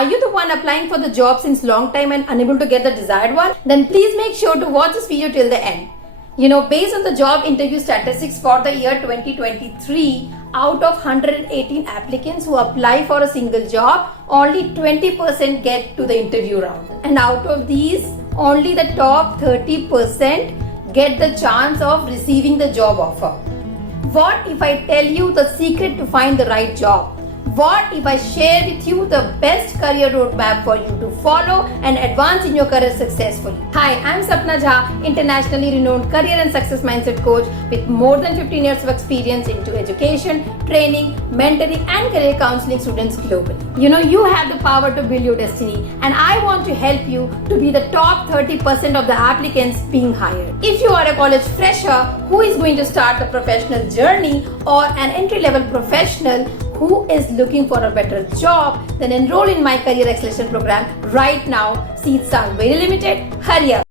Are you the one applying for the job since long time and unable to get the desired one? Then please make sure to watch this video till the end. Based on the job interview statistics for the year 2023, out of 118 applicants who apply for a single job, only 20% get to the interview round. And out of these, only the top 30% get the chance of receiving the job offer. What if I tell you the secret to find the right job? What if I share with you the best career roadmap for you to follow and advance in your career successfully? Hi, I'm Sapna Jha, internationally renowned career and success mindset coach with more than 15 years of experience into education, training, mentoring and career counseling students globally. You have the power to build your destiny, and I want to help you to be the top 30% of the applicants being hired. If you are a college fresher who is going to start the professional journey or an entry-level professional who is looking for a better job, then enroll in my career acceleration program right now. Seats are very limited. Hurry up.